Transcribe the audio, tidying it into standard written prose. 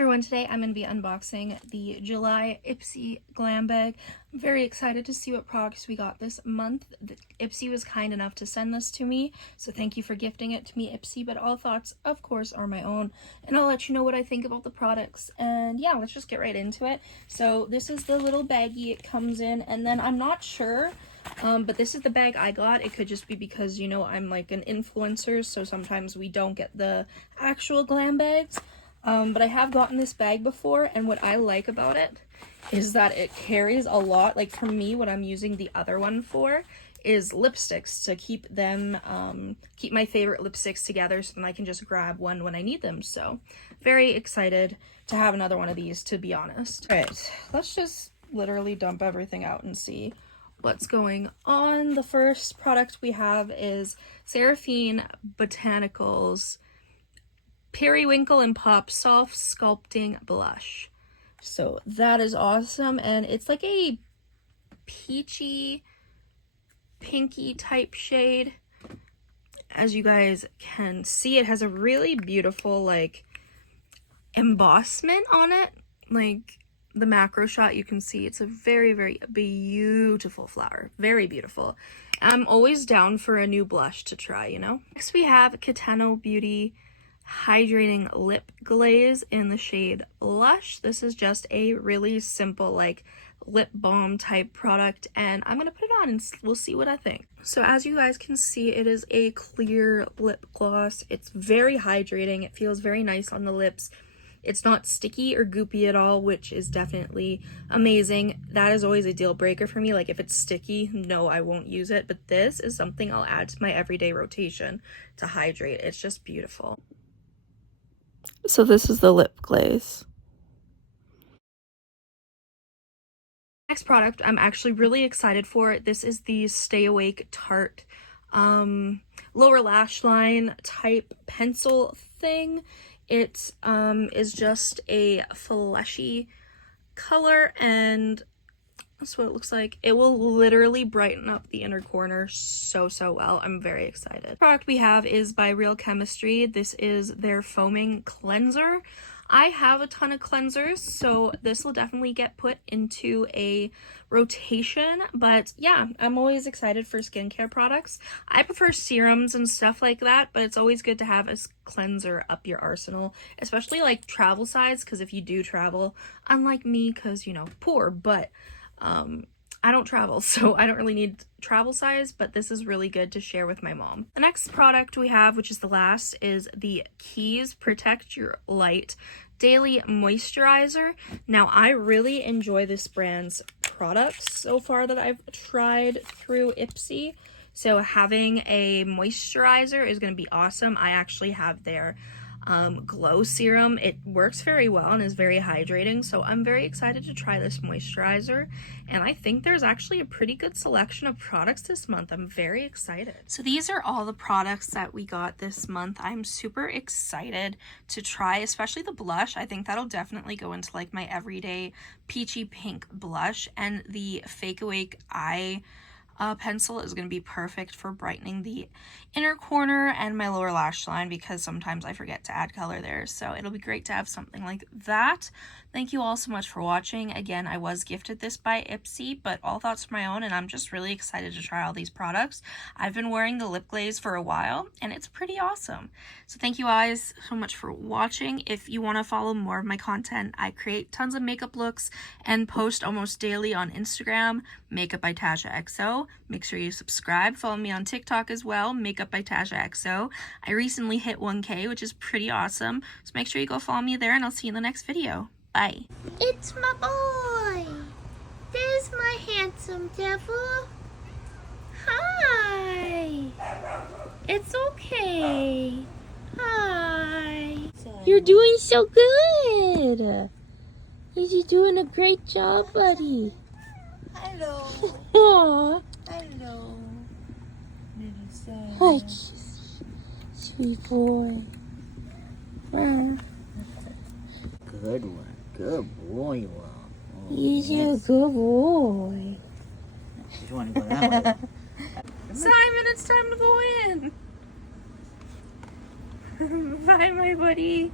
everyone, today I'm going to be unboxing the July IPSY Glam Bag. I'm very excited to see what products we got this month. IPSY was kind enough to send this to me, so thank you for gifting it to me, IPSY, but all thoughts, of course, are my own, and I'll let you know what I think about the products. And yeah, let's just get right into it. So this is the little baggie it comes in, and then I'm not sure, but this is the bag I got. It could just be because, you know, I'm like an influencer, so sometimes we don't get the actual glam bags. But I have gotten this bag before, and what I like about it is that it carries a lot. Like for me, what I'm using the other one for is lipsticks to keep them, keep my favorite lipsticks together so then I can just grab one when I need them. So very excited to have another one of these, to be honest. All right, let's just literally dump everything out and see what's going on. The first product we have is Seraphine Botanicals Periwinkle and Pop Soft Sculpting Blush. So that is awesome, and it's like a peachy, pinky type shade. As you guys can see, it has a really beautiful like embossment on it. Like the macro shot, you can see it's a very, very beautiful flower. Very beautiful. I'm always down for a new blush to try, you know? Next we have Kitano Beauty Hydrating Lip Glaze in the shade Lush. This is just a really simple like lip balm type product, and I'm gonna put it on and we'll see what I think. So as you guys can see, it is a clear lip gloss. It's very hydrating. It feels very nice on the lips. It's not sticky or goopy at all, which is definitely amazing. That is always a deal breaker for me. Like if it's sticky, no, I won't use it, but this is something I'll add to my everyday rotation to hydrate. It's just beautiful. So this is the lip glaze. Next product I'm actually really excited for. This is the Stay Awake Tarte lower lash line type pencil thing. It is just a fleshy color, and that's what it looks like. It will literally brighten up the inner corner so well. I'm very excited. The product we have is by Real Chemistry. This is their foaming cleanser. I have a ton of cleansers, so this will definitely get put into a rotation. But yeah, I'm always excited for skincare products. I prefer serums and stuff like that, but it's always good to have a cleanser up your arsenal, especially like travel size, because if you do travel, unlike me, because, you know, poor, but I don't travel, so I don't really need travel size, but this is really good to share with my mom. The next product we have, which is the last, is the Keys Protect Your Light Daily Moisturizer. Now, I really enjoy this brand's products so far that I've tried through IPSY. So having a moisturizer is going to be awesome. I actually have their glow serum. It works very well and is very hydrating, so I'm very excited to try this moisturizer, and I think there's actually a pretty good selection of products this month. I'm very excited. So these are all the products that we got this month. I'm super excited to try, especially the blush. I think that'll definitely go into like my everyday peachy pink blush, and the Fake Awake eye pencil is going to be perfect for brightening the inner corner and my lower lash line, because sometimes I forget to add color there, so it'll be great to have something like that. Thank you all so much for watching. Again, I was gifted this by IPSY, but all thoughts are my own, and I'm just really excited to try all these products. I've been wearing the lip glaze for a while, and it's pretty awesome. So thank you guys so much for watching. If you want to follow more of my content, I create tons of makeup looks and post almost daily on Instagram, Makeup by Tasha XO. Make sure you subscribe. Follow me on TikTok as well, Makeup by Tasha XO. I recently hit 1K, which is pretty awesome. So make sure you go follow me there, and I'll see you in the next video. Bye. It's my boy. There's my handsome devil. Hi. It's okay. Hi. You're doing so good. You're doing a great job, buddy. Hello. Aww. Hello. Hi, sweet boy. Good one. Good boy. You're a good boy. You want to go that way? Simon, it's time to go in. Bye, my buddy.